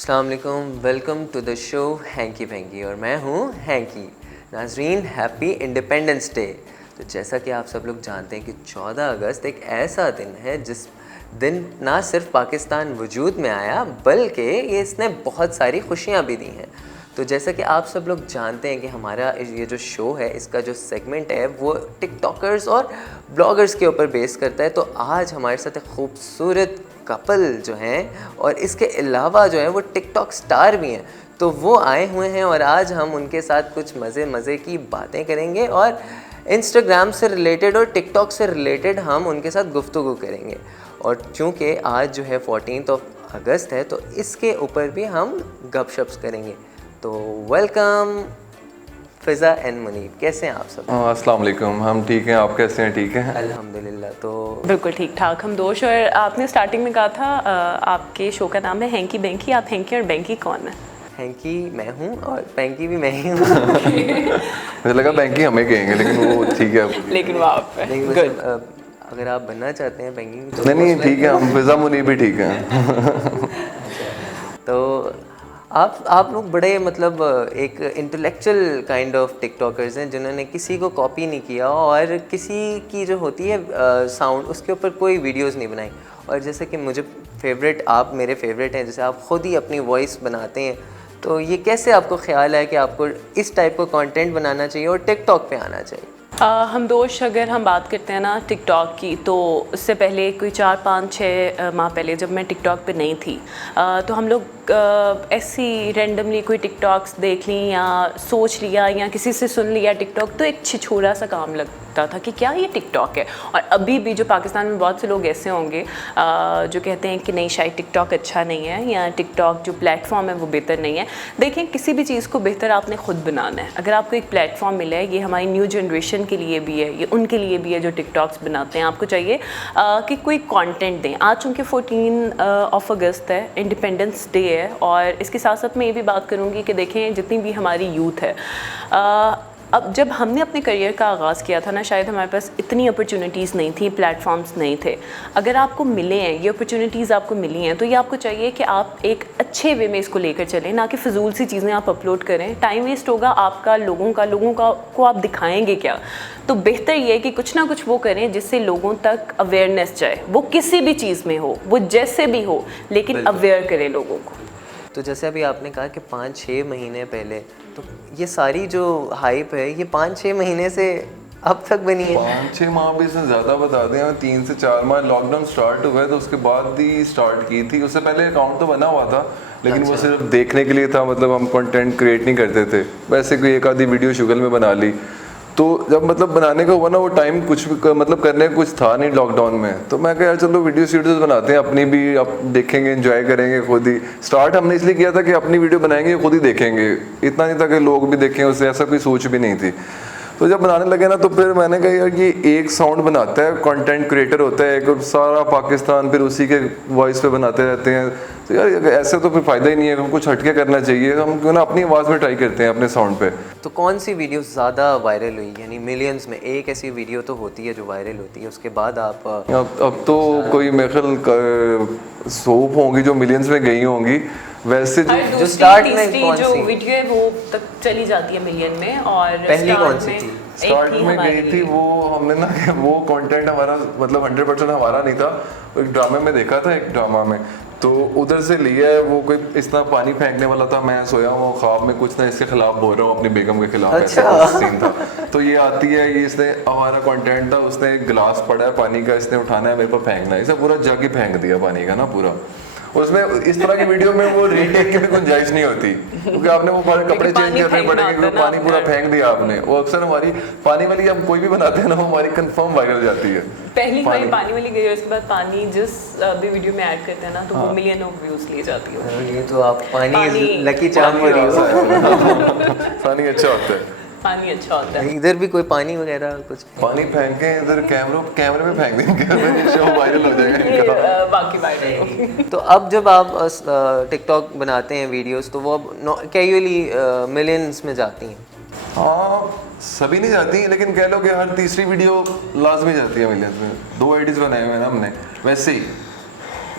अस्सलाम वालेकुम, welcome to the show हैंकी वैंकी और मैं हूँ हैंकी। नाजरीन, हैप्पी इंडिपेंडेंस डे। तो जैसा कि आप सब लोग जानते हैं कि 14 अगस्त एक ऐसा दिन है जिस दिन ना सिर्फ पाकिस्तान वजूद में आया बल्कि इसने बहुत सारी खुशियाँ भी दी हैं। तो जैसा कि आप सब लोग जानते हैं कि हमारा ये जो शो है, इसका जो सेगमेंट है वो टिकटॉकर्स और ब्लॉगर्स के ऊपर बेस करता है। तो आज हमारे साथ एक खूबसूरत कपल जो हैं और इसके अलावा जो है वो टिकटॉक स्टार भी हैं, तो वो आए हुए हैं और आज हम उनके साथ कुछ मज़े की बातें करेंगे और इंस्टाग्राम से रिलेटेड और टिकटॉक से रिलेटेड हम उनके साथ गुफ्तगू करेंगे। और चूँकि आज जो है 14 अगस्त है, तो इसके ऊपर भी हम गपशप्स करेंगे। तो वेलकम फ़िज़ा एंड मुनीब, कैसे हैं आप सब? अस्सलाम वालेकुम, हम ठीक हैं, आप कैसे हैं? ठीक हैं अल्हम्दुलिल्लाह। तो बिल्कुल ठीक ठाक हम दोष। और आपने स्टार्टिंग में कहा था आपके शो का नाम है हैंकी बैंकी। आप हैंकी और बैंकी कौन है? हैंकी मैं हूँ और बैंकी भी मैं ही हूँ। मुझे लगा बैंकी हमें कहेंगे, लेकिन वो ठीक है। लेकिन वो आप है। नहीं, मतलब अगर आप बनना चाहते हैं बैंकिंग तो नहीं ठीक है, हम फिज़ा मुनीब भी ठीक हैं। तो आप लोग बड़े मतलब एक इंटेलेक्चुअल काइंड ऑफ टिकटॉकर्स हैं जिन्होंने किसी को कॉपी नहीं किया और किसी की जो होती है साउंड उसके ऊपर कोई वीडियोस नहीं बनाई। और जैसे कि मुझे फेवरेट, आप मेरे फेवरेट हैं, जैसे आप ख़ुद ही अपनी वॉइस बनाते हैं, तो ये कैसे आपको ख्याल है कि आपको इस टाइप का कंटेंट बनाना चाहिए और टिकटॉक पे आना चाहिए? हम दोष, अगर हम बात करते हैं ना टिकटॉक की, तो उससे पहले कोई 4-5-6 माह पहले जब मैं टिकटॉक पे नहीं थी, तो हम लोग ऐसी रैंडमली कोई टिकटॉक्स देख ली या सोच लिया या किसी से सुन लिया टिकटॉक, तो एक छिछोरा सा काम लगता था कि क्या ये टिकटॉक है। और अभी भी जो पाकिस्तान में बहुत से लोग ऐसे होंगे जो कहते हैं कि नहीं, शायद टिकटॉक अच्छा नहीं है या टिकटॉक जो प्लेटफॉर्म है वो बेहतर नहीं है। देखें, किसी भी चीज़ को बेहतर आपने खुद बनाना है। अगर आपको एक प्लेटफॉर्म मिला है, ये हमारी न्यू जनरेशन के लिए भी है, ये उनके लिए भी है जो टिकटॉक्स बनाते हैं, आपको चाहिए कि कोई कंटेंट दें। आज चूँकि 14 अगस्त है, इंडिपेंडेंस डे है, और इसके साथ साथ मैं ये भी बात करूँगी कि देखें जितनी भी हमारी यूथ है, अब जब हमने अपने करियर का आगाज़ किया था ना, शायद हमारे पास इतनी अपॉर्चुनिटीज़ नहीं थी, प्लेटफॉर्म्स नहीं थे। अगर आपको मिले हैं, ये अपॉर्चुनिटीज़ आपको मिली हैं, तो ये आपको चाहिए कि आप एक अच्छे वे में इसको लेकर चलें, ना कि फ़िजूल सी चीज़ें आप अपलोड करें। टाइम वेस्ट होगा आपका, लोगों का को आप दिखाएंगे क्या? तो बेहतर ये है कि कुछ ना कुछ वो करें जिससे लोगों तक अवेयरनेस जाए, वो किसी भी चीज़ में हो, वो जैसे भी हो, लेकिन अवेयर करें लोगों को। तो जैसे अभी आपने कहा कि 5-6 महीने पहले, तो ये सारी जो हाइप है ये 5-6 महीने से अब तक बनी है? 5-6 माह भी इसने ज़्यादा बता दें। 3 से 4 माह लॉकडाउन स्टार्ट हुआ है तो उसके बाद ही स्टार्ट की थी। उससे पहले अकाउंट तो बना हुआ था, लेकिन वो सिर्फ देखने के लिए था, मतलब हम कंटेंट क्रिएट नहीं करते थे। वैसे कोई एक आधी वीडियो शुगल में बना ली, तो जब मतलब बनाने का हुआ ना, वो टाइम कुछ भी मतलब करने का कुछ था नहीं लॉकडाउन में, तो मैं कहा यार चलो वीडियोस बनाते हैं, अपनी भी आप देखेंगे, एंजॉय करेंगे खुद ही। स्टार्ट हमने इसलिए किया था कि अपनी वीडियो बनाएंगे, खुद ही देखेंगे, इतना नहीं था कि लोग भी देखें, उससे ऐसा कोई सोच भी नहीं थी। तो जब बनाने लगे ना, तो फिर मैंने कहा यार ये एक साउंड बनाता है, कंटेंट क्रिएटर होता है एक, सारा पाकिस्तान फिर उसी के वॉइस पे बनाते रहते हैं, तो यार ऐसे तो फिर फ़ायदा ही नहीं है, हम कुछ हटके करना चाहिए। हम क्यों ना अपनी आवाज़ में ट्राई करते हैं, अपने साउंड पे। तो कौन सी वीडियो ज़्यादा वायरल हुई? यानी मिलियंस में एक ऐसी वीडियो तो होती है जो वायरल होती है, उसके बाद आप अब तो कोई मेरे ख्याल सोप होंगी जो मिलियंस में गई होंगी। वैसे जो स्टार्ट में कौन जो सी वीडियो है वो तक चली जाती है मिलियन में, और पहली कौन सी थी? स्टार्ट में गई थी वो, हमने ना वो कंटेंट हमारा मतलब 100% हमारा नहीं था, एक ड्रामे में देखा था, एक ड्रामा में, तो उधर से लिया है। वो कोई इस तरह पानी फेंकने वाला था, मैं सोया हूँ ख्वाब में कुछ ना इसके खिलाफ बोल रहा हूँ, अपनी बेगम के खिलाफ। अच्छा। सीन था। तो ये आती है, ये इसने हमारा कंटेंट था, उसने एक गिलास पड़ा है पानी का, इसने उठाना है, मेरे पर फेंकना है, इसे पूरा जग ही फेंक दिया पानी का ना पूरा। उसमें इस तरह की वीडियो में वो रीटेक की भी गुंजाइश नहीं होती, क्योंकि आपने वो सारे कपड़े चेंज करने पड़ेंगे, क्योंकि पानी पूरा फेंक दिया आपने। वो अक्सर हमारी पानी वाली, हम कोई भी बनाते हैं ना, वो हमारी कंफर्म वायरल जाती है। पहली हमारी पानी वाली गई, उसके बाद पानी जिस भी वीडियो में ऐड करते हैं ना, तो वो मिलियन ऑफ व्यूज ले जाती है। ये तो आप पानी लकी चार्म हो रही हो। पानी अच्छा होता है, पानी अच्छा होता है। इधर भी कोई पानी वगैरह कुछ पानी फेंके इधर कैमरे में फेंक देंगे, शो वायरल हो जाएगा। बाकी बात तो अब जब आप टिकटॉक बनाते हैं वीडियोस, तो वो अब कैजुअली मिलियंस में जाती हैं? हाँ, सभी नहीं जाती, लेकिन कह लो कि हर तीसरी वीडियो लाजमी जाती है मिलियंस में। 2 आईडीज बनाए हुए हैं ना हमने, वैसे ही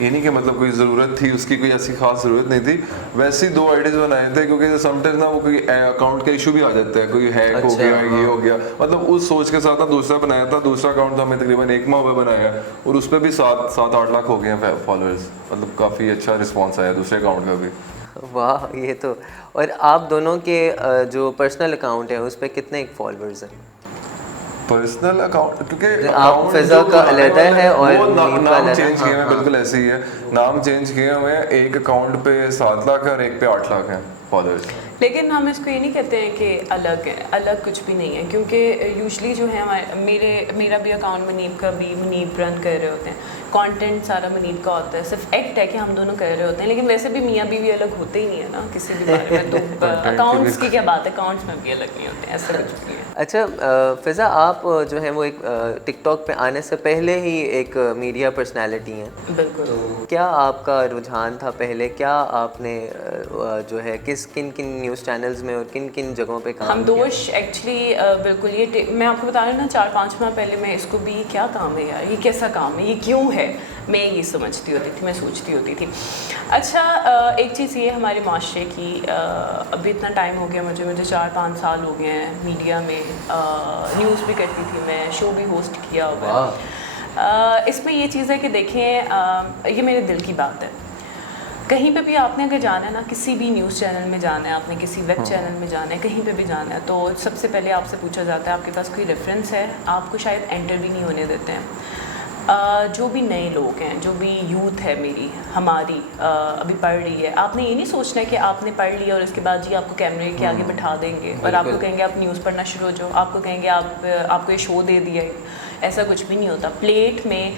ये नहीं कि मतलब कोई ज़रूरत थी उसकी, कोई ऐसी खास ज़रूरत नहीं थी, वैसे ही 2 आईडीज़ बनाए थे क्योंकि समटाइम्स ना वो कोई अकाउंट का इशू भी आ जाता है, कोई हैक हो अच्छा, गया, हाँ। ये हो गया, मतलब उस सोच के साथ ना दूसरा बनाया था। दूसरा अकाउंट तो हमें तकरीबन 1 माह हुआ बनाया और उस पर भी 7-8 लाख हो गए हैं फॉलोअर्स, मतलब काफ़ी अच्छा रिस्पॉन्स आया दूसरे अकाउंट का भी। वाह, ये तो। और आप दोनों के जो पर्सनल अकाउंट है उस पर कितने फॉलोअर्स हैं? पर्सनल अकाउंट क्योंकि आप account फिजा जो का बनाने अलहदा वाले है और वो मुनीब का नाम अलहदा, चेंज किए हुए हैं, हाँ, बिल्कुल ऐसे ही है, नाम चेंज किए हुए हैं। एक अकाउंट पे 7 लाख है और एक पे 8 लाख है फॉलोअर्स। लेकिन हम इसको ये नहीं कहते हैं कि अलग है, अलग कुछ भी नहीं है, क्योंकि यूजुअली जो है मेरा भी अकाउंट मुनीब का भी, मुनीब रन कर रहे होते हैं, कंटेंट सारा मुनीब का होता है, सिर्फ एक्ट है कि हम दोनों कर रहे होते हैं, लेकिन वैसे भी मियाँ बीवी अलग होते ही नहीं है ना किसी भी बारे में। तो अकाउंट्स की क्या बात है, अकाउंट्स में भी अलग नहीं होते हैं, ऐसा कुछ भी है। अच्छा फिज़ा, आप जो है वो एक टिकटॉक पे आने से पहले ही एक मीडिया पर्सनालिटी हैं। बिल्कुल। तो क्या आपका रुझान था पहले, क्या आपने जो है किन किन न्यूज़ चैनल्स में और किन किन जगहों पे काम हम किया? दोष एक्चुअली बिल्कुल ये मैं आपको बता रही हूँ ना, 4-5 माह पहले मैं इसको भी क्या काम है यार, ये कैसा काम है, ये क्यों है, मैं ये समझती होती थी, मैं सोचती होती थी। अच्छा एक चीज़ ये हमारे माशरे की, अभी इतना टाइम हो गया मुझे 4-5 साल हो गए हैं मीडिया में, न्यूज़ भी करती थी मैं, शो भी होस्ट किया हुआ है। इसमें ये चीज़ है कि देखें, ये मेरे दिल की बात है, कहीं पे भी आपने अगर जाना है ना, किसी भी न्यूज़ चैनल में जाना है, आपने किसी वेब चैनल में जाना है, कहीं पे भी जाना है, तो सबसे पहले आपसे पूछा जाता है आपके पास कोई रेफरेंस है, आपको शायद एंटर भी नहीं होने देते हैं। जो भी नए लोग हैं, जो भी यूथ है हमारी अभी पढ़ रही है, आपने ये नहीं सोचना है कि आपने पढ़ लिया और उसके बाद जी आपको कैमरे के आगे बिठा देंगे और आपको कहेंगे आप न्यूज़ पढ़ना शुरू हो जाओ, आपको कहेंगे आपको ये शो दे दिया। ऐसा कुछ भी नहीं होता। प्लेट में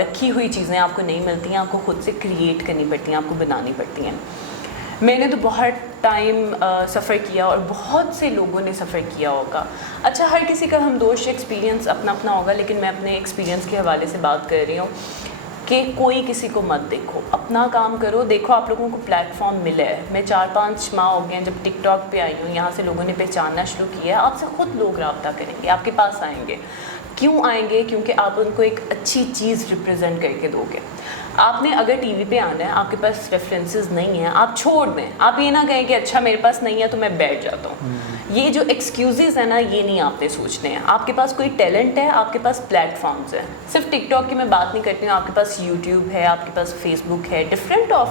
रखी हुई चीज़ें आपको नहीं मिलती हैं, आपको खुद से क्रिएट करनी पड़ती हैं, आपको बनानी पड़ती हैं। मैंने तो बहुत टाइम सफ़र किया और बहुत से लोगों ने सफ़र किया होगा। अच्छा, हर किसी का हम दोष एक्सपीरियंस अपना अपना होगा, लेकिन मैं अपने एक्सपीरियंस के हवाले से बात कर रही हूँ कि कोई किसी को मत देखो, अपना काम करो। देखो आप लोगों को प्लेटफॉर्म मिला है, मैं 4-5 माह हो गए हैं जब टिकटॉक पे आई हूँ, यहाँ से लोगों ने पहचानना शुरू किया है, आपसे ख़ुद लोग रब्ता करेंगे, आपके पास आएंगे। क्यों आएंगे? क्योंकि आप उनको एक अच्छी चीज़ रिप्रेजेंट करके दोगे। आपने अगर टीवी पे आना है, आपके पास रेफरेंसेस नहीं है, आप छोड़ दें। आप ये ना कहें कि अच्छा मेरे पास नहीं है तो मैं बैठ जाता हूँ। ये जो एक्सक्यूज़ेस है ना, ये नहीं आपने सोचने हैं। आपके पास कोई टैलेंट है, आपके पास प्लेटफॉर्म्स हैं। सिर्फ टिकटॉक की मैं बात नहीं करती हूँ, आपके पास यूट्यूब है, आपके पास फेसबुक है, डिफरेंट ऑफ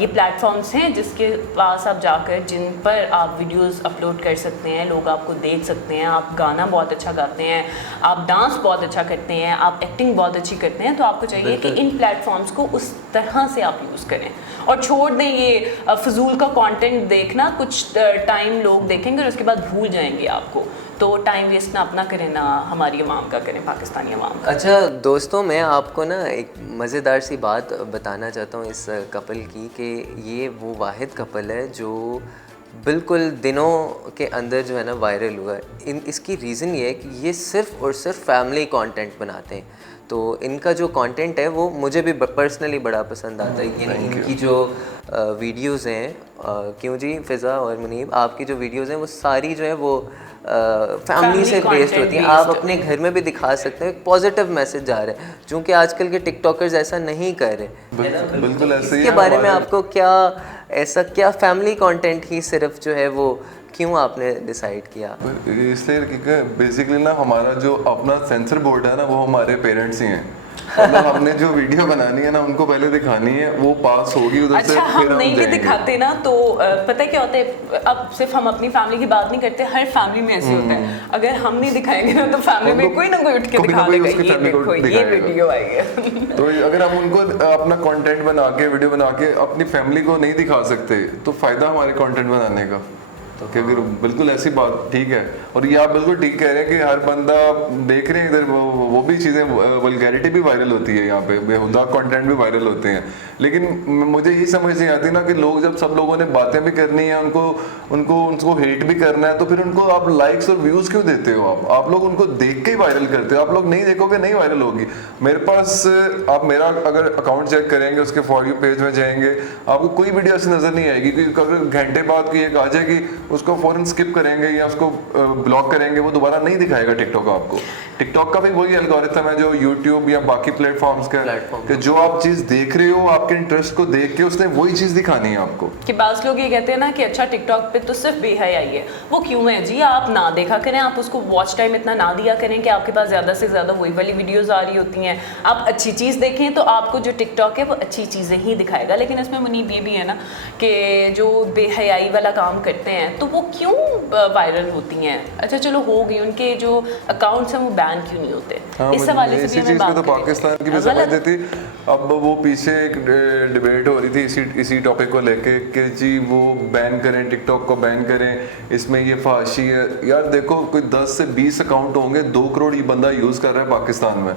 ये प्लेटफॉर्म्स हैं जिसके पास आप जाकर, जिन पर आप वीडियोस अपलोड कर सकते हैं, लोग आपको देख सकते हैं। आप गाना बहुत अच्छा गाते हैं, आप डांस बहुत अच्छा करते हैं, आप एक्टिंग बहुत अच्छी करते हैं, तो आपको चाहिए कि इन प्लेटफॉर्म्स को उस तरह से आप यूज़ करें और छोड़ दें ये फजूल का कंटेंट देखना। कुछ टाइम लोग देखेंगे और उसके बाद भूल जाएंगे आपको। तो टाइम वेस्ट ना अपना करें, ना हमारी अवाम का करें, पाकिस्तानी अवाम का। अच्छा दोस्तों, मैं आपको ना एक मज़ेदार सी बात बताना चाहता हूँ इस कपल की, कि ये वो वाहिद कपल है जो बिल्कुल दिनों के अंदर जो है ना वायरल हुआ है। इसकी रीज़न ये है कि ये सिर्फ़ और सिर्फ फैमिली कंटेंट बनाते हैं। तो इनका जो कंटेंट है वो मुझे भी पर्सनली बड़ा पसंद आता है। यानी इनकी जो वीडियोज़ हैं, क्यों जी फ़िज़ा और मुनीब, आपकी जो वीडियोज़ हैं वो सारी जो है वो फैमिली से बेस्ड होती हैं। आप अपने घर में भी दिखा सकते हैं, एक पॉजिटिव मैसेज जा रहा है, चूँकि आजकल के टिकटॉकर्स ऐसा नहीं कर रहे। बिल्कुल ऐसे ही इसके बारे में आपको क्या फैमिली कंटेंट ही सिर्फ जो है वो क्यों आपने डिसाइड किया? इसलिए क्योंकि बेसिकली ना हमारा जो अपना सेंसर बोर्ड है ना, वो हमारे पेरेंट्स ही हैं। मतलब हमने जो वीडियो बनानी है ना, उनको पहले दिखानी है, वो पास होगी उधर अच्छा, से, हम फिर नहीं भी दिखाते ना तो पता है क्या होता है, अब सिर्फ हम अपनी फैमिली की बात नहीं करते, हर फैमिली में ऐसे होता है। अगर हम नहीं दिखाएंगे ना तो फैमिली में कोई ना कोई उठ के दिखा देगा, ये देखो ये वीडियो आई है। तो अगर हम उनको अपना कंटेंट बना के, वीडियो बना के अपनी फैमिली को नहीं दिखा सकते, तो फायदा हमारे कंटेंट बनाने का। क्योंकि बिल्कुल ऐसी बात ठीक है, और ये आप बिल्कुल ठीक कह रहे हैं कि हर बंदा देख रहे हैं इधर वो भी चीज़ें, वल्गैरिटी भी वायरल होती है यहाँ पे, बेहुदा कंटेंट भी वायरल होते हैं। लेकिन मुझे यही समझ नहीं आती ना कि लोग जब सब लोगों ने बातें भी करनी है, उनको हेट भी करना है, तो फिर उनको आप लाइक्स और व्यूज क्यों देते हो? आप लोग उनको देख के ही वायरल करते हो। आप लोग नहीं देखोगे नहीं वायरल होगी। मेरे पास आप मेरा अगर अकाउंट चेक करेंगे, उसके फॉर यू पेज में जाएंगे, आपको कोई वीडियो ऐसी नजर नहीं आएगी कि अगर घंटे बाद की एक आ जाएगी उसको फौरन स्किप करेंगे या उसको ब्लॉक करेंगे, वो दोबारा नहीं दिखाएगा टिकटॉक आपको। टिकटॉक का भी वही एल्गोरिथम है जो यूट्यूब या बाकी प्लेटफॉर्म्स का है कि जो आप चीज देख रहे हो, आपके इंटरेस्ट को देख के उसने वही चीज दिखानी है आपको। कि बास लोग ये कहते हैं ना कि अच्छा टिकटॉक पे तो सिर्फ बेहयाई है, वो क्यों है जी? आप ना देखा करें, आप उसको वॉच टाइम इतना ना दिया करें कि आपके पास ज़्यादा से ज़्यादा वही वाली वीडियोस आ रही होती हैं। आप अच्छी चीज़ देखें तो आपको जो टिकटॉक है वो अच्छी चीज़ें ही दिखाएगा। लेकिन इसमें मुनीब ये भी है ना कि जो बेहयाई वाला काम करते हैं तो वो क्यों वायरल होती हैं? अच्छा चलो हो गई, उनके जो अकाउंट्स हैं वो बैन क्यों नहीं होते? इस हवाले से भी हमें बात तो पाकिस्तान की भी समझ देती। अब वो पीछे एक डिबेट हो रही थी इसी टॉपिक को लेके कि जी वो बैन करें, टिकटॉक को बैन करें, इसमें ये फाशी है। यार देखो, कोई 10 से 20 अकाउंट होंगे, 2 करोड़ ये बंदा यूज कर रहा है पाकिस्तान में,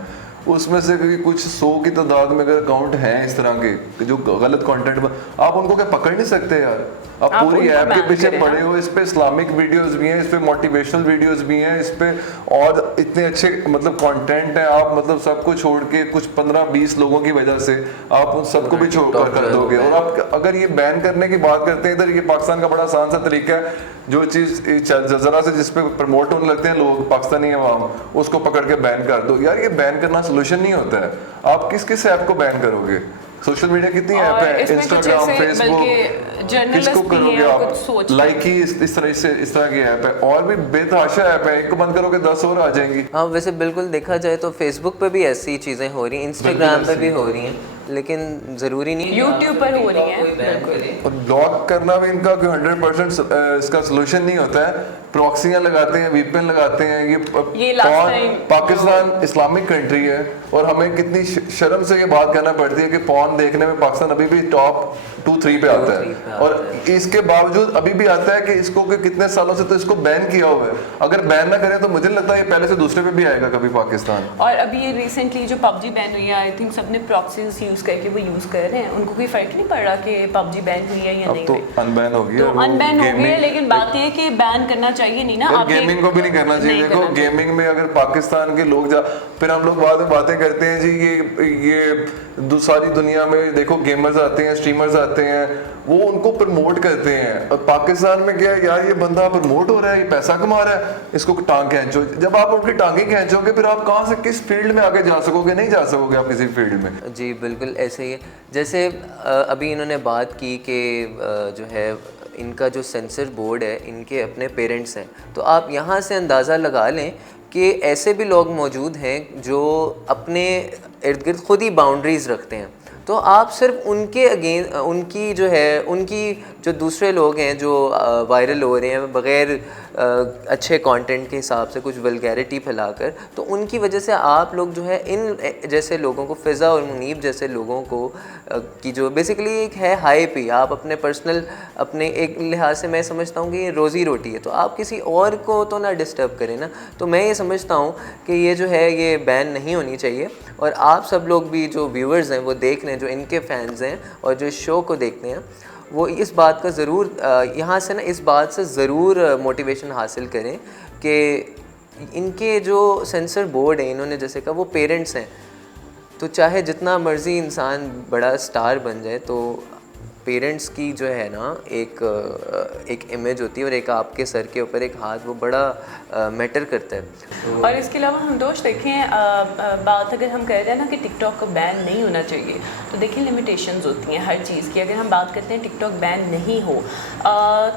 उसमें से कुछ 100 की तादाद में अगर अकाउंट हैं इस तरह के जो गलत कंटेंट, आप उनको क्या पकड़ नहीं सकते यार? आप पूरी ऐप के पीछे पड़े हो। इस पे इस्लामिक वीडियोस भी हैं, इस पे मोटिवेशनल वीडियोस भी हैं, इस पे और इतने अच्छे मतलब कंटेंट है। आप मतलब सबको छोड़ के कुछ 15-20 लोगों की वजह से आप उन सबको भी छोड़ कर दोगे। और आप अगर ये बैन करने की बात करते हैं, इधर ये पाकिस्तान का बड़ा आसान सा तरीका है, जो चीज जरा से जिस पे प्रमोट होने लगते हैं लोग, पाकिस्तानी अवाम, उसको पकड़ के बैन कर दो। यार ये बैन करना सोल्यूशन नहीं होता है। आप किस किस ऐप को बैन करोगे? सोशल मीडिया कितनी ऐप है, इंस्टाग्राम, फेसबुक, किसको करोगे आप? लाइक ही इस तरह की ऐप है, और भी बेतहाशा ऐप है, एक को बंद करोगे 10 और आ जाएंगी। हाँ, वैसे बिल्कुल देखा जाए तो फेसबुक पे भी ऐसी चीज़ें हो रही हैं, इंस्टाग्राम पे भी हो रही हैं, लेकिन ज़रूरी नहीं यूट्यूब पर हो रही हैं। और ब्लॉक करना भी इनका 100% इसका सोल्यूशन नहीं होता है। प्रॉक्सियां लगाते हैं, वीपीएन लगाते हैं। ये पाकिस्तान इस्लामिक कंट्री है और हमें कितनी शर्म से ये बात कहना पड़ती है कि पॉर्न देखने में पाकिस्तान अभी भी टॉप 2-3 पे आता है, और इसके बावजूद अभी भी आता है कि इसको कितने सालों से तो इसको बैन किया हुआ है। अगर बैन ना करें तो मुझे लगता है ये पहले से दूसरे पे भी आएगा कभी पाकिस्तान। और अभी ये रिसेंटली जो पबजी बैन हुई है, आई थिंक सबने प्रॉक्सीज यूज करके वो यूज कर रहे हैं, उनको कोई फर्क नहीं पड़ रहा कि पबजी बैन हुई है या नहीं। अब तो अनबैन हो गई है, तो अनबैन हो गई है, लेकिन बात ये है कि बैन करना चाहिए नहीं ना। आप गेमिंग को भी नहीं करना चाहिए। देखो गेमिंग में अगर पाकिस्तान के लोग फिर हम लोग बाद में बातें करते हैं जी ये सारी दुनिया में देखो गेमर्स आते हैं, स्ट्रीमर्स आते हैं, वो उनको प्रमोट करते हैं। और पाकिस्तान में क्या है यार, ये बंदा प्रमोट हो रहा है, ये पैसा कमा रहा है, इसको टांग खींचो। जब आप उनकी टांगे खींचोगे फिर आप कहाँ से किस फील्ड में आगे जा सकोगे? नहीं जा सकोगे आप किसी फील्ड में। जी बिल्कुल ऐसे ही है। जैसे अभी इन्होंने बात की कि जो है इनका जो सेंसर बोर्ड है, इनके अपने पेरेंट्स हैं, तो आप यहाँ से अंदाज़ा लगा लें कि ऐसे भी लोग मौजूद हैं जो अपने इर्द गिर्द खुद ही बाउंड्रीज़ रखते हैं। तो आप सिर्फ उनके उनकी जो है, उनकी जो दूसरे लोग हैं जो वायरल हो रहे हैं बग़ैर अच्छे कंटेंट के हिसाब से कुछ वल्गैरिटी फैलाकर, तो उनकी वजह से आप लोग जो है इन जैसे लोगों को, फ़िज़ा और मुनीब जैसे लोगों को की जो बेसिकली एक है हाइप ही, आप अपने पर्सनल अपने एक लिहाज से मैं समझता हूँ कि ये रोज़ी रोटी है, तो आप किसी और को तो ना डिस्टर्ब करें ना। तो मैं ये समझता हूँ कि ये जो है ये बैन नहीं होनी चाहिए। और आप सब लोग भी जो व्यूअर्स हैं वो देख रहे हैं, जो इनके फैंस हैं और जो इस शो को देखते हैं, वो इस बात का ज़रूर यहाँ से ना इस बात से ज़रूर मोटिवेशन हासिल करें कि इनके जो सेंसर बोर्ड है, इन्होंने जैसे कहा वो पेरेंट्स हैं, तो चाहे जितना मर्ज़ी इंसान बड़ा स्टार बन जाए, तो पेरेंट्स की जो है ना एक इमेज होती है और एक आपके सर के ऊपर एक हाथ, वो बड़ा मैटर करता है। और इसके अलावा हम दोस्त देखें, बात अगर हम कह रहे हैं ना कि टिकटॉक को बैन नहीं होना चाहिए, तो देखिए लिमिटेशंस होती हैं हर चीज़ की। अगर हम बात करते हैं टिकटॉक बैन नहीं हो,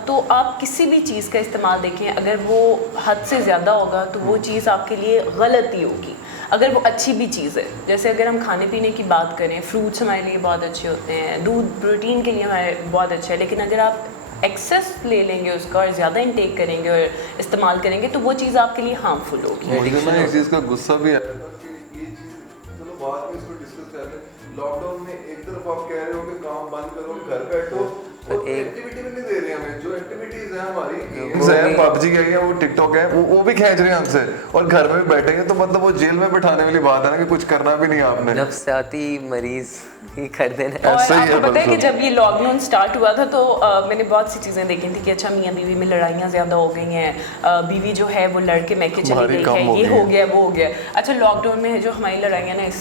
तो आप किसी भी चीज़ का इस्तेमाल देखें, अगर वो हद से ज़्यादा होगा तो वो चीज़ आपके लिए गलत ही होगी। अगर वो अच्छी भी चीज़ है, जैसे अगर हम खाने पीने की बात करें, फ्रूट्स हमारे लिए बहुत अच्छे होते हैं, दूध प्रोटीन के लिए हमारे बहुत अच्छा है, लेकिन अगर आप एक्सेस ले लेंगे उसका और ज़्यादा इनटेक करेंगे और इस्तेमाल करेंगे तो वो चीज़ आपके लिए हार्मफुल होगी। मुझे ना इस चीज़ का गुस्सा भी आया था कि ये चीज़, चलो बाद में इसको डिस्कस कर लें। लॉकडाउन में एक तरफ आप कह रहे हो कि काम बंद करो, घर बैठो, एक्टिविटी भी नहीं दे रहे हमें। जो एक्टिविटीज हैं हमारी, पबजी है या वो टिकटॉक है, वो भी खींच रहे हैं हमसे, और घर में भी बैठेंगे तो मतलब वो जेल में बैठाने वाली बात है ना कि कुछ करना भी नहीं आपने। नफ्सियाती मरीज कि कर देना है। और ऐसा ही है आपको पता है कि बिल्कुल। जब ये लॉकडाउन स्टार्ट हुआ था तो मैंने बहुत सी चीज़ें देखी थी कि अच्छा मियाँ बीवी में लड़ाइयाँ ज़्यादा हो गई हैं, बीवी जो है वो लड़के मैके चली हमारी गई कम है, हो ये गई हो है। गया वो हो गया। अच्छा लॉकडाउन में जो हमारी लड़ाइयाँ ना इस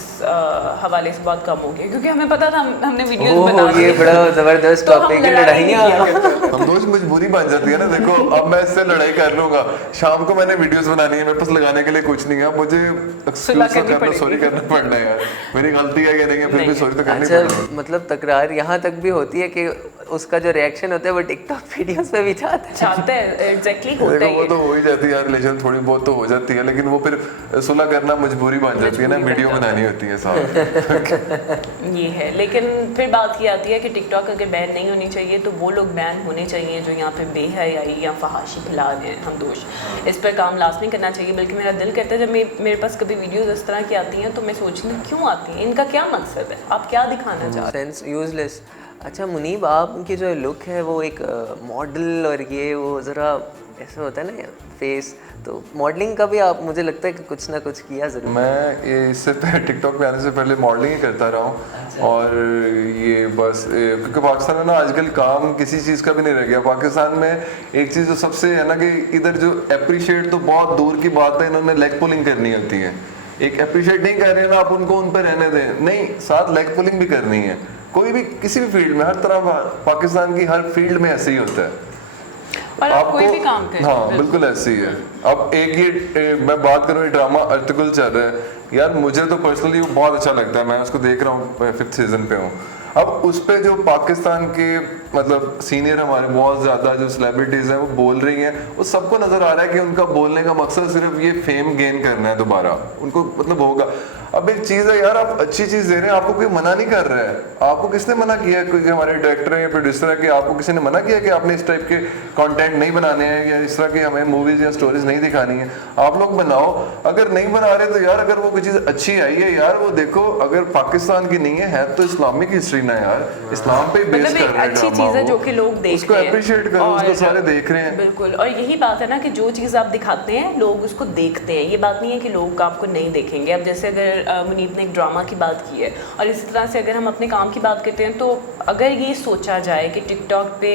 हवाले से बहुत कम हो गई, क्योंकि हमें पता था हमने वीडियोस बना ओह ये बड़ा ज़बरदस्त तो हम टॉपिक है, लड़ाई नहीं लड़ाइयाँ। किया करते। हम दोस्त मजबूरी बन जाती है ना। देखो अब मैं इससे लड़ाई कर लूंगा, शाम को मैंने वीडियोस बनानी है, मेरे पास लगाने के लिए कुछ नहीं है, अब मुझे सुलह एक्सक्यूज करनी करना, पड़ेगी। सॉरी करना पड़ना है यार, मेरी गलती है कि नहीं है, फिर भी नहीं। सॉरी तो करनी अच्छा पड़ेगी। मतलब तकरार यहाँ तक भी होती है कि उसका जो रिएक्शन होता है वो टिकटॉक वीडियोस पे भी जाता है। चाहते हैं एग्जैक्टली होता देखो ही वो है। तो हो ही जाती है यार, रिलेशन थोड़ी बहुत तो हो जाती है, लेकिन वो फिर सुलह करना मजबूरी बन जाती है ना, मजबूरी बन वीडियो जाता बनानी होती है साथ। ये है, लेकिन फिर बात ये आती है कि टिकटॉक अगर बैन नहीं होनी चाहिए तो वो लोग बैन होने चाहिए जो यहाँ पे बेहयाई या फहाशी फैला रहे हैं। हम दोष इस पर काम लाजमी करना चाहिए। बल्कि मेरा दिल कहता है जब मेरे पास कभी वीडियोस इस तरह की आती हैं तो मैं सोचती हूँ क्यों आती हैं, इनका क्या मकसद है, आप क्या दिखाना चाह रहे हैं। Sense useless. अच्छा मुनीब आपकी जो लुक है वो एक मॉडल और ये वो ज़रा ऐसा होता है ना फेस, तो मॉडलिंग का भी आप मुझे लगता है कि कुछ ना कुछ किया ज़रूर। मैं ये इससे टिकटॉक पे आने से पहले मॉडलिंग ही करता रहा हूँ, और ये बस क्योंकि पाकिस्तान में ना आजकल काम किसी चीज़ का भी नहीं रह गया। पाकिस्तान में एक चीज़ जो सबसे है ना कि इधर जो अप्रिशिएट तो बहुत दूर की बात है, इन्होंने लेग पुलिंग करनी होती है। एक अप्रिशिएट नहीं कर रहे ना आप उनको, उन पर रहने दें, नहीं साथ लेग पुलिंग भी करनी है। कोई भी किसी भी फील्ड में, हर तरह पाकिस्तान की हर फील्ड में ऐसे ही होता है। और आप कोई भी काम करें। हाँ बिल्कुल ऐसे ही है। अब एक ये मैं बात करूँ, ये ड्रामा अर्तुगरुल चल रहा है यार, मुझे तो पर्सनली वो बहुत अच्छा लगता है, मैं उसको देख रहा हूँ, 5th सीजन पे हूँ। अब उस पे जो पाकिस्तान के मतलब सीनियर हमारे बहुत ज़्यादा जो सेलिब्रिटीज़ हैं वो बोल रही हैं, वो सबको नज़र आ रहा है कि उनका बोलने का मकसद सिर्फ ये फेम गेन करना है दोबारा, उनको मतलब होगा। अब एक चीज़ है यार, आप अच्छी चीज़ दे रहे हैं, आपको कोई मना नहीं कर रहा है। आपको किसने मना किया है, कोई हमारे डायरेक्टर है या प्रोड्यूसर है कि आपको किसी ने मना किया कि आपने इस टाइप के कंटेंट नहीं बनाने हैं या इस तरह की हमें मूवीज या स्टोरीज नहीं दिखानी है? आप लोग बनाओ। अगर नहीं बना रहे तो यार अगर वो कोई चीज़ अच्छी आई है यार, वो देखो, अगर पाकिस्तान की नहीं है तो इस्लामिक हिस्ट्री ना यार, इस्लाम पे बेस मतलब कर एक रहे हैं अच्छी ड्रामा चीज़ है वो। जो कि लोग देख उसको रहे हैं, अप्रिशिएट करो, उसको सारे देख रहे हैं। बिल्कुल। और यही बात है ना कि जो चीज़ आप दिखाते हैं लोग उसको देखते हैं, ये बात नहीं है कि लोग आपको नहीं देखेंगे। अब जैसे अगर मुनीब ने एक ड्रामा की बात की है, और इसी तरह से अगर हम अपने काम की बात करते हैं तो अगर ये सोचा जाए कि टिकटॉक पे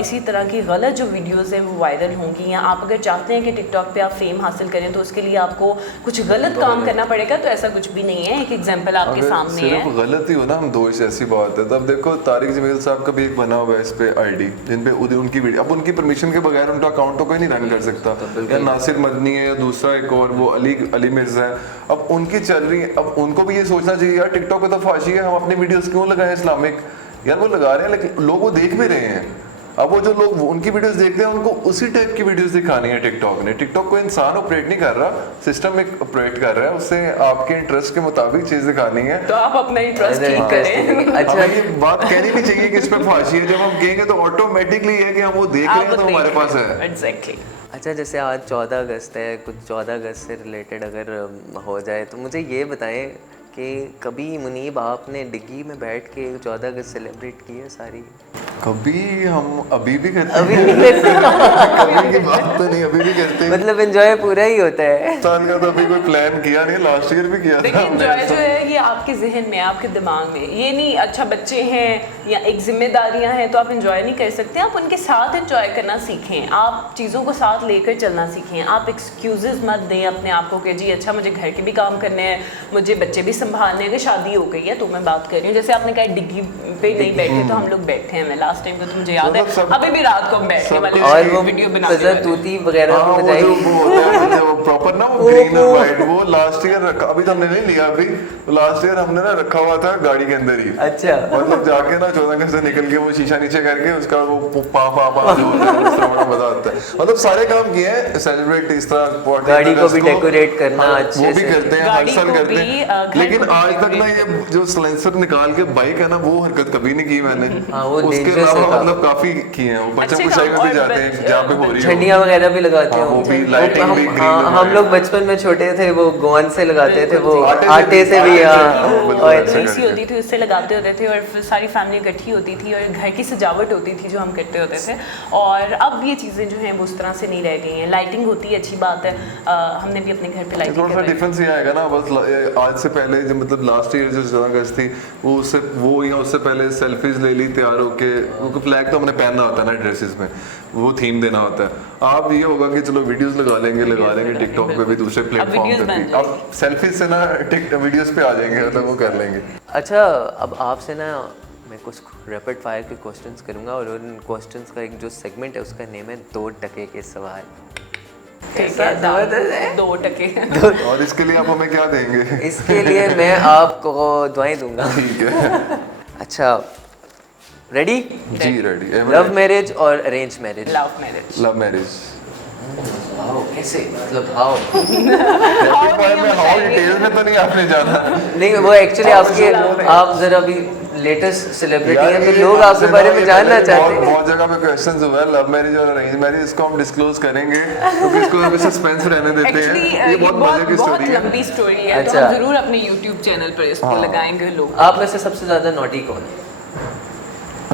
इसी तरह की गलत जो वीडियोस हैं वो वायरल होंगी, या आप अगर चाहते हैं कि टिकटॉक पे आप फेम हासिल करें तो उसके लिए आपको कुछ गलत काम करना पड़ेगा, तो ऐसा कुछ भी नहीं है। एक एग्जांपल आपके अगर सामने है। सिर्फ गलत ही हो ना हम दोष, ऐसी बात है। तब देखो तारिक जमील साहब का भी एक बना हुआ है इस पे आईडी, जिन पे उनकी वीडियो, अब उनकी परमिशन के बगैर उनका अकाउंट तो कोई नहीं रन कर सकता। या नासिर मदनी है या दूसरा एक और वो अली मिर्जा है, अब उनकी चल रही है। अब उनको भी ये सोचना चाहिए यार, टिकटॉक पे तो फाशी है, हम अपनी वीडियोस क्यों लगाएं इस्लामिक? यार वो लगा रहे हैं लेकिन लोग वो देख भी रहे हैं। अब वो जो लोग उनकी वीडियोस देखते हैं उनको उसी टाइप की वीडियोस दिखानी है टिकटॉक ने। टिकटॉक को इंसान ऑपरेट नहीं कर रहा, सिस्टम एक ऑपरेट कर रहा है, उससे आपके इंटरेस्ट के मुताबिक चीज दिखानी है। तो आप अपना इंटरेस्ट ठीक करें। अच्छा हमें ये बात कहनी नहीं चाहिए कि इस पे फांसी है, जब हम कहेंगे तो ऑटोमेटिकली है कि हम वो देख रहे हैं तो हमारे पास है। एग्जैक्टली। अच्छा जैसे आज 14 अगस्त है, कुछ 14 अगस्त से रिलेटेड अगर हो जाए तो मुझे ये बताएं कि कभी मुनीब आपने डिग्गी में बैठ के 14 अगस्त सेलिब्रेट की है सारी? कभी हम अभी भी करते अभी हैं। नहीं करते? कभी की बात तो नहीं, अभी भी करते हैं। मतलब एंजॉय पूरा ही होता है। साल का तो अभी कोई प्लान किया नहीं, लास्ट ईयर भी किया था देखिए हमने। एंजॉय जो है ये आपके जहन में, आपके दिमाग में, ये नहीं अच्छा बच्चे हैं या एक जिम्मेदारियां हैं तो आप एंजॉय नहीं कर सकते। आप उनके साथ एंजॉय करना सीखें, आप चीज़ों को साथ लेकर चलना सीखें। आप एक्सक्यूजेस मत दें अपने आप को कि जी अच्छा मुझे घर के भी काम करने हैं, मुझे बच्चे भी संभालने हैं, शादी हो गई है तो मैं बात कर रही हूँ। जैसे आपने कहा डिग्गी पे नहीं बैठे तो हम लोग बैठे हैं, मैं लास्ट टाइम तो मुझे याद है, अभी भी रात को हम बैठने वाले और वो वीडियो फजर तूती वगैरह हाँ, भी वो बजाई। जो वो होता है जो प्रॉपर ना वो ग्रीन और व्हाइट, वो लास्ट ईयर रखा, अभी तो हमने नहीं लिया, अभी लास्ट ईयर हमने ना रखा हुआ था गाड़ी के अंदर ही। अच्छा मतलब जाके ना 14 अगस्त से निकल के वो शीशा नीचे करके उसका वो पा पा पा जो होता है उसका बड़ा मजा आता है। मतलब सारे काम किए हैं, सेलिब्रेट इस तरह गाड़ी को भी डेकोरेट करना अच्छे वो भी से। करते हैं, हर गाड़ी साल को करते भी, हैं। घर लेकिन को भी आज तक ना decorate ये जो सलेंसर निकाल के बाइक है ना, वो हरकत कभी नहीं की मैंने। हाँ, वो उसके dangerous है अलावा काफी। मतलब काफी किए हैं, बच्चा अच्छे कुशाई में काम भी और जाते हैं जहाँ पे हो रही हो। झंडियाँ वगैरह भी लगाते हाँ, हो? वो भी lighting भी green हाँ, और हम लोग बचपन में छोटे थे वो गोंद से लगाते थे, वो आटे आटे से भी, हाँ बिल्कुल और ऐसे सी होती थी उससे लगाते होते थे और फिर सारी फैमिली इकट्ठी होती थी और घर की सजावट होती थी जो हम करते होते थे। और अब ये चीज़ें जो हैं वो उस तरह से नहीं रह गई हैं। लाइटिंग होती है, अच्छी बात है, हमने भी अपने घर पे लाइटिंग थोड़ा सा डिफरेंस ये आएगा ना बस आज से पहले जो मतलब लास्ट ईयर जो 14 अगस्त थी वो उससे पहले सेल्फीज ले ली तैयार होके, क्योंकि फ्लैग तो हमने पहनना होता है ना ड्रेसेस में, वो थीम देना होता है। अब ये होगा कि चलो वीडियोस लगा लेंगे टिकटॉक पे भी, दूसरे प्लेटफॉर्म पे भी, अब सेल्फीज से ना वीडियोस पे आ जाएंगे, मतलब वो कर लेंगे। अच्छा अब आपसे ना मैं कुछ रैपिड फायर के क्वेश्चंस करूंगा और उन क्वेश्चंस का एक जो सेगमेंट है उसका नेम है 2 टके के सवाल। कैसा जबरदस्त है 2 टके। और इसके लिए आप हमें क्या देंगे? इसके लिए मैं आपको दुआएं दूंगा। ठीक है। अच्छा रेडी? जी रेडी। लव मैरिज और arrange marriage? Love marriage. Love marriage. How, कैसे मतलब हाउ? हाउ डिटेल में तो नहीं आपने जाना। नहीं वो एक्चुअली आपके आप जरा भी लेटेस्ट सेलिब्रिटी हैं तो लोग आपके बारे में जानना चाहते हैं। बहुत जगह पे क्वेश्चंस हुआ है लव मैरिज और अरेंज मैरिज, इसको हम डिस्क्लोज करेंगे क्योंकि इसको अभी सस्पेंस रहने देते हैं। ये बहुत मजे की स्टोरी है, लंबी स्टोरी है। तो अच्छा। हम जरूर अपने YouTube चैनल पर इसको लगाएंगे लोग। आप में से सबसे ज्यादा नॉटी कौन है?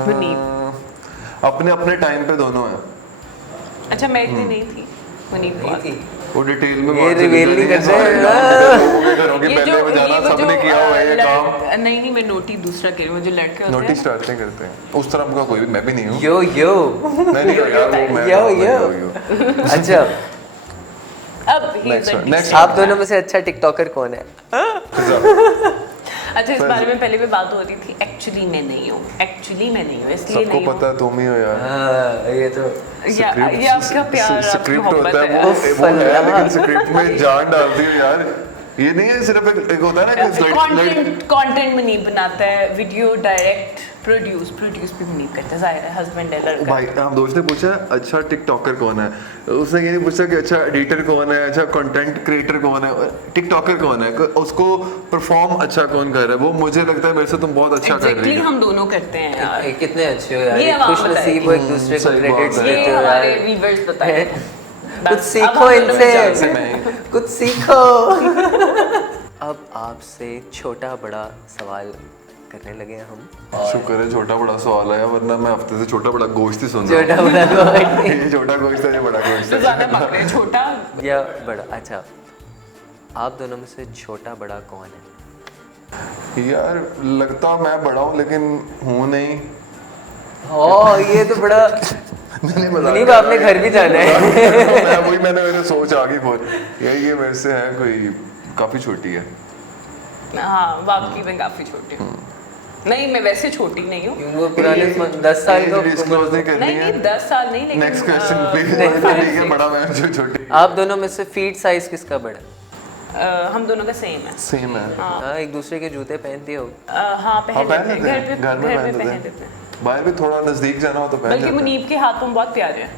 मुनीब। अपने अपने टाइम पे दोनों है। अच्छा मैं इतनी नहीं थी, मुनीब नहीं थी, वो डिटेल में ये रिवील नहीं करते पहले में जाना सबने किया हुआ है ये काम। नहीं मैं नोटी दूसरा कह रही हूँ, जो लड़के होते नोटिस स्टार्टिंग करते हैं उस तरह का कोई भी, मैं भी नहीं हूँ। यो यो नहीं यार वो मैं यो। अच्छा अब नेक्स्ट आप दोनों में से अच्छा टिकटॉकर कौन है? अच्छा इस बारे में पहले भी बात हो रही थी। एक्चुअली मैं नहीं हूँ, इसलिए सबको नहीं पता है तुम ही हो यार। हाँ ये तो ये आपका प्यार, आपकी स्क्रिप्ट मोहब्बत होता है वो है, लेकिन स्क्रिप्ट में जान डालती हो यार। ये नहीं है सिर्फ एक होता है ना कि कंटेंट में नहीं बनाता है, वीडियो डायरेक्ट प्रोड्यूस भी नहीं करता, जाहिर है हस्बैंड है लड़का। भाई हम दोस्त ने पूछा अच्छा टिकटॉकर कौन है, उसने ये नहीं पूछा कि अच्छा एडिटर कौन है, अच्छा कंटेंट क्रिएटर कौन है, टिकटॉकर कौन है, उसको परफॉर्म अच्छा कौन कर रहा है। वो मुझे लगता है मेरे से तुम बहुत अच्छा कर रही हो। हम दोनों करते हैं यार। कितने अच्छे हो यार, ये खुश नसीब हो, एक दूसरे को क्रेडिट्स ये देते हो हमारे यार। व्यूअर्स बताएं। कुछ सीखो इनसे, कुछ सीखो। अब आपसे छोटा बड़ा सवाल करने लगे हैं हम। शुक्र है छोटा बड़ा सवाल आया, वरना मैं हफ्ते से छोटा बड़ा गोश्त ही सुन रहा छोटा बड़ा गोश्त। ये छोटा गोश्त है, ये बड़ा गोश्त तो है। ज़्यादा पक रहे हैं, छोटा या बड़ा। अच्छा आप दोनों में से छोटा बड़ा कौन है? यार लगता मैं बड़ा हूँ लेकिन हूँ नहीं। ओ ये तो बड़ा नहीं, आपने घर भी जाना है। वही मैंने सोच आ गई बहुत ये मेरे से है कोई काफी छोटी है। हाँ वाकई में काफी छोटी हूँ। नहीं मैं वैसे छोटी नहीं हूँ, वो पुराने 10 साल का डिस्क्लोज नहीं करनी है। नहीं 10 साल नहीं, लेकिन नेक्स्ट क्वेश्चन प्लीज। ठीक है बड़ा मैं जो छोटी। आप दोनों में से फीट साइज किसका बड़ा? हम दोनों का सेम है। सेम है। हाँ एक दूसरे के जूते पहनते हो? हाँ पहन पहन लेते लेते हैं, हैं, घर पे पहन पहन लेते लेते हैं। बाहर भी थोड़ा नजदीक जाना हो तो पहन बल्कि लेते हैं। मुनीब के हाथ में बहुत प्यारे हैं।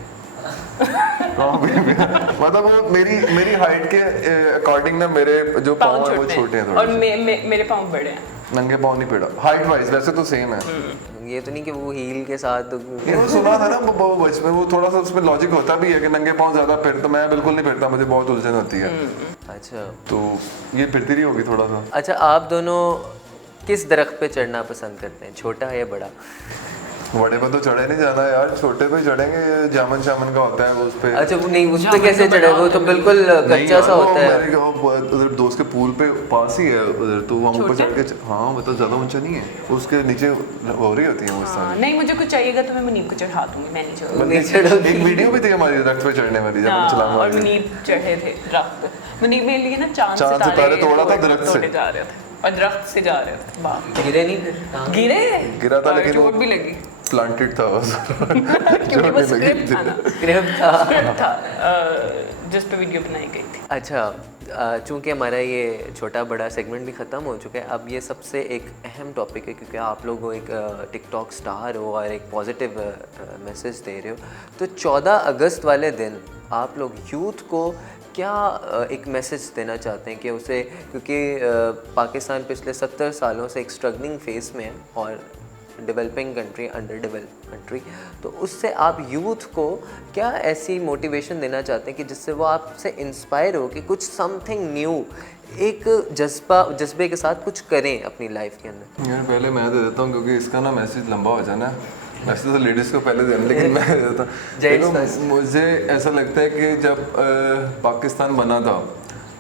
मतलब वो मेरी हाइट के अकॉर्डिंग ना मेरे जो पाँव है वो छोटे हैं और थोड़े। मेरे पाँव बड़े हैं। नंगे पाँव नहीं पड़ा हाइट वाइज, वैसे तो सेम है। ये तो नहीं कि वो हील के साथ ये वो सुना था ना वो बचपन में, वो थोड़ा सा उसमें लॉजिक होता भी है कि नंगे पाँव ज्यादा फिर, तो मैं बिल्कुल नहीं फिरता, मुझे बहुत उलझन होती है। अच्छा तो ये फिरती रही होगी थोड़ा सा। अच्छा आप दोनों किस दरख्त पे चढ़ना पसंद करते हैं, छोटा है या बड़ा? बड़े पे तो चढ़े नहीं जाना यार, छोटे पे चढ़ेंगे, जामन शामन का होता है वो उस पे। अच्छा वो नहीं उस पे कैसे चढ़े, वो तो बिल्कुल कच्चा सा होता है। उधर दोस्त के पूल पे पास ही है उधर, तो हम ऊपर चढ़ के हाँ मतलब ज्यादा ऊंचा नहीं है, उसके नीचे हो रही होती है वो सारी। नहीं मुझे कुछ चाहिएगा तो मैं मुनीब को चढ़ा दूंगी, मैं नहीं चढ़ूंगी। नहीं चढ़ोगी। एक वीडियो भी थी हमारी दरख्त पे चढ़ने वाली जब हम चलाने और वाले थे। मुनीब चढ़े थे दरख्त पे। मुनीब मेरे लिए ना चांद सितारे तोड़ा था दरख्त से। तोड़े जा रहे थे और दरख्त से जा रहे थे। वाह गिरे नहीं फिर? गिरा था लेकिन चोट भी लगी प्लांटेड था क्योंकि वो स्क्रिप्ट था ना, स्क्रिप्ट था जिस पे वीडियो बनाई गई थी। अच्छा चूँकि हमारा ये छोटा बड़ा सेगमेंट भी ख़त्म हो चुका है, अब ये सबसे एक अहम टॉपिक है क्योंकि आप लोग एक टिकटॉक स्टार हो और एक पॉजिटिव मैसेज दे रहे हो। तो 14 अगस्त वाले दिन आप लोग यूथ को क्या एक मैसेज देना चाहते हैं कि उसे, क्योंकि पाकिस्तान पिछले 70 सालों से एक स्ट्रगलिंग फेस में है और developing country, under developed country, तो उससे आप यूथ को क्या ऐसी मोटिवेशन देना चाहते हैं कि जिससे वो आपसे इंस्पायर हो कि कुछ समथिंग न्यू, एक जज्बे के साथ कुछ करें अपनी लाइफ के अंदर? यार पहले मैं दे देता हूँ क्योंकि इसका ना मैसेज लंबा हो जाना है, वैसे तो लेडीज़ को पहले देना, लेकिन मैं दे देता हूँ। देखो मुझे ऐसा लगता है कि जब पाकिस्तान बना था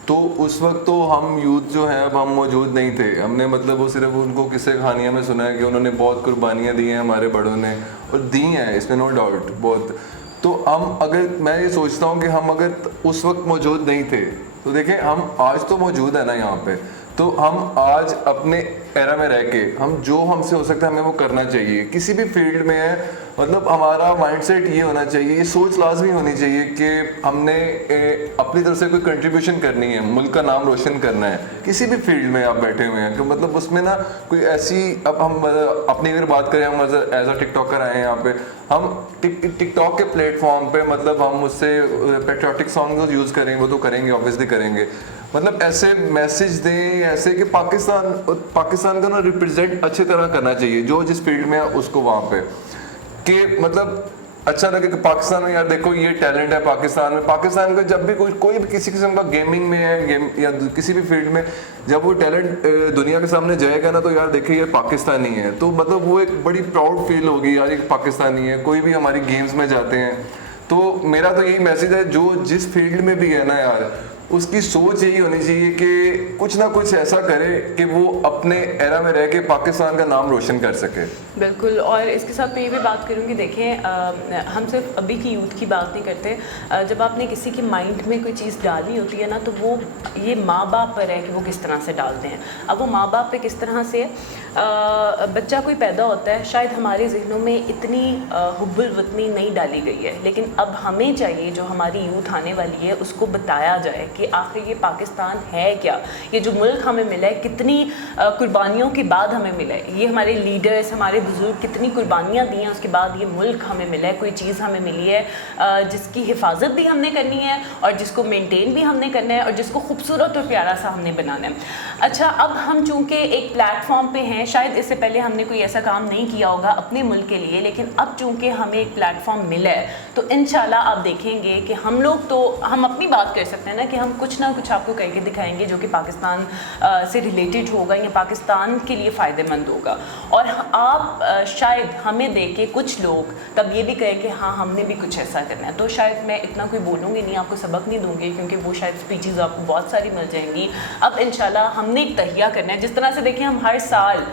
तो उस वक्त तो हम यूथ जो है अब हम मौजूद नहीं थे, हमने मतलब वो सिर्फ उनको किस्से कहानियाँ में सुना है कि उन्होंने बहुत कुर्बानियाँ दी हैं हमारे बड़ों ने, और दी हैं, इसमें नो डाउट बहुत। तो हम अगर, मैं ये सोचता हूँ कि हम अगर उस वक्त मौजूद नहीं थे तो देखें हम आज तो मौजूद है ना यहाँ पे, तो हम आज अपने एरा में रह के हम जो हमसे हो सकता है हमें वो करना चाहिए, किसी भी फील्ड में है। मतलब हमारा माइंडसेट ये होना चाहिए, ये सोच लाजमी होनी चाहिए कि हमने अपनी तरफ से कोई कंट्रीब्यूशन करनी है, मुल्क का नाम रोशन करना है, किसी भी फील्ड में आप बैठे हुए हैं। कि मतलब उसमें ना कोई ऐसी, अब हम अपनी अगर बात करें, हम एज अ टिकटॉकर आए हैं यहाँ पे, हम टिकटॉक के प्लेटफॉर्म पे मतलब हम उससे पेट्रियाटिक सॉन्ग यूज़ करेंगे, वो तो करेंगे, ऑब्वियसली करेंगे। मतलब ऐसे मैसेज दें ऐसे कि पाकिस्तान का ना रिप्रेजेंट अच्छी तरह करना चाहिए, जो जिस फील्ड में है उसको वहाँ पे, कि मतलब अच्छा लगे कि पाकिस्तान में यार देखो ये टैलेंट है पाकिस्तान का जब भी कोई भी किसी किस्म का गेमिंग में है, गेम या किसी भी फील्ड में जब वो टैलेंट दुनिया के सामने जाएगा ना, तो यार देखिए ये पाकिस्तानी है, तो मतलब वो एक बड़ी प्राउड फील होगी यार, एक पाकिस्तानी है। कोई भी हमारी गेम्स में जाते हैं तो मेरा तो यही मैसेज है, जो जिस फील्ड में भी है ना यार, उसकी सोच यही होनी चाहिए कि कुछ ना कुछ ऐसा करे कि वो अपने एरा में रह के पाकिस्तान का नाम रोशन कर सके। बिल्कुल। और इसके साथ मैं ये भी बात करूँगी, देखें हम सिर्फ अभी की यूथ की बात नहीं करते, जब आपने किसी के माइंड में कोई चीज़ डाली होती है ना, तो वो ये माँ बाप पर है कि वो किस तरह से डालते हैं। अब वो माँ बाप पे किस तरह से बच्चा कोई पैदा होता है, शायद हमारे जहनों में इतनी हुब्बुल वतनी नहीं डाली गई है, लेकिन अब हमें चाहिए जो हमारी यूथ आने वाली है उसको बताया जाए कि आखिर ये पाकिस्तान है क्या, ये जो मुल्क हमें मिला है कितनी कुर्बानियों के बाद हमें मिला है, ये हमारे लीडर्स हमारे बुजुर्ग कितनी कुर्बानियाँ दी हैं, उसके बाद ये मुल्क हमें मिला है, कोई चीज़ हमें मिली है जिसकी हिफाजत भी हमने करनी है और जिसको मेंटेन भी हमने करना है और जिसको खूबसूरत और प्यारा सा हमने बनाना है। अच्छा, अब हम चूँकि एक प्लेटफॉर्म पे हैं, शायद इससे पहले हमने कोई ऐसा काम नहीं किया होगा अपने मुल्क के लिए, लेकिन अब चूँकि हमें एक प्लेटफॉर्म मिला है तो इंशाल्लाह आप देखेंगे कि हम लोग तो हम अपनी बात कर सकते हैं ना, कि हम कुछ ना कुछ आपको करके दिखाएंगे जो कि पाकिस्तान से रिलेटेड होगा या पाकिस्तान के लिए फ़ायदेमंद होगा। और आप शायद हमें देख के कुछ लोग तब ये भी कहें कि हाँ हमने भी कुछ ऐसा करना है। तो शायद मैं इतना कोई बोलूँगी नहीं, आपको सबक नहीं दूँगी, क्योंकि वो शायद स्पीचेज़ आपको बहुत सारी मिल जाएंगी। अब इंशाल्लाह हमने एक तहिया करना है, जिस तरह से देखिए हम हर साल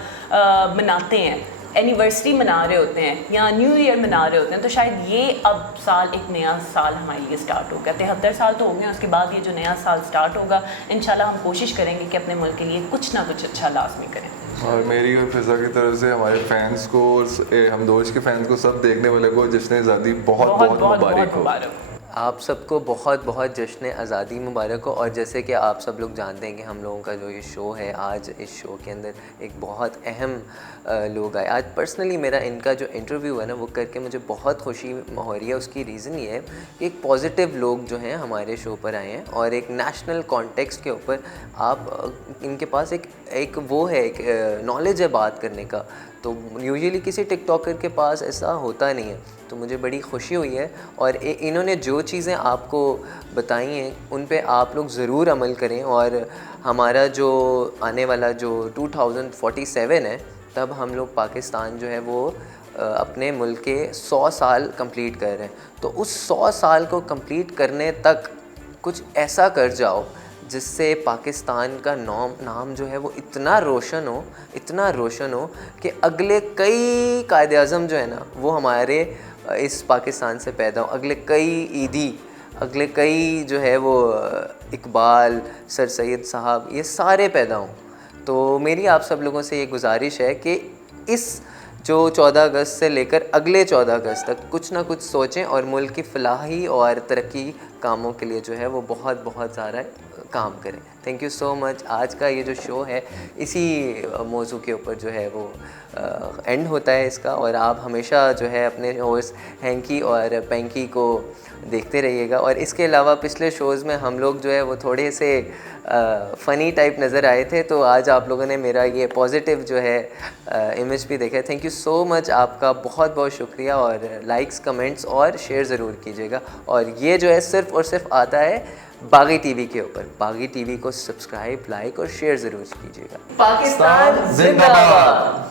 मनाते हैं, एनिवर्सरी मना रहे होते हैं या न्यू ईयर मना रहे होते हैं, तो शायद ये अब साल एक नया साल हमारे लिए स्टार्ट होगा। 73 साल तो हो गए, उसके बाद ये जो नया साल स्टार्ट होगा इंशाल्लाह हम कोशिश करेंगे कि अपने मुल्क के लिए कुछ ना कुछ अच्छा लाजमी करें। और मेरी और फिज़ा की तरफ से हमारे फैंस को, हमदोश के फैंस को, सब देखने वाले को जश्न आज़ादी बहुत बहुत मुबारक हो। आप सबको बहुत बहुत जश्न आज़ादी मुबारक हो। और जैसे कि आप सब लोग जानते हैं कि हम लोगों का जो ये शो है, आज इस शो के अंदर एक बहुत अहम लोग आए। आज पर्सनली मेरा इनका जो इंटरव्यू है ना, वो करके मुझे बहुत खुशी हो रही है। उसकी रीज़न ये है कि एक पॉजिटिव लोग जो हैं हमारे शो पर आए हैं और एक नेशनल कॉन्टेक्स्ट के ऊपर आप इनके पास एक वो है, एक नॉलेज है बात करने का, तो यूजुअली किसी टिकटॉकर के पास ऐसा होता नहीं है। तो मुझे बड़ी खुशी हुई है और इन्होंने जो चीज़ें आपको बताई हैं उन पे आप लोग ज़रूर अमल करें। और हमारा जो आने वाला जो 2047 है, तब हम लोग पाकिस्तान जो है वो अपने मुल्क के 100 साल कंप्लीट कर रहे हैं। तो उस 100 साल को कंप्लीट करने तक कुछ ऐसा कर जाओ जिससे पाकिस्तान का नाम जो है वो इतना रोशन हो कि अगले कई कायदे आज़म जो है ना वो हमारे इस पाकिस्तान से पैदा हो, अगले कई ईदी, अगले कई जो है वो इकबाल, सर सैयद साहब, ये सारे पैदा हों। तो मेरी आप सब लोगों से ये गुजारिश है कि इस जो 14 अगस्त से लेकर अगले 14 अगस्त तक कुछ ना कुछ सोचें और मुल्क की फलाही और तरक्की कामों के लिए जो है वो बहुत बहुत ज़्यादा काम करें। Thank you so much. आज का ये जो शो है इसी मौजू के ऊपर जो है वो एंड होता है इसका, और आप हमेशा जो है अपने होस्ट हैंकी और पेंकी को देखते रहिएगा। और इसके अलावा पिछले शोज़ में हम लोग जो है वो थोड़े से फ़नी टाइप नज़र आए थे, तो आज आप लोगों ने मेरा ये पॉजिटिव जो है इमेज भी देखा है। थैंक यू सो मच, आपका बहुत बहुत शुक्रिया। और लाइक्स, कमेंट्स और शेयर ज़रूर कीजिएगा। और ये जो है सिर्फ़ और सिर्फ आता है बागी टीवी के ऊपर। बागी टीवी को सब्सक्राइब, लाइक और शेयर ज़रूर कीजिएगा। पाकिस्तान जिंदाबाद।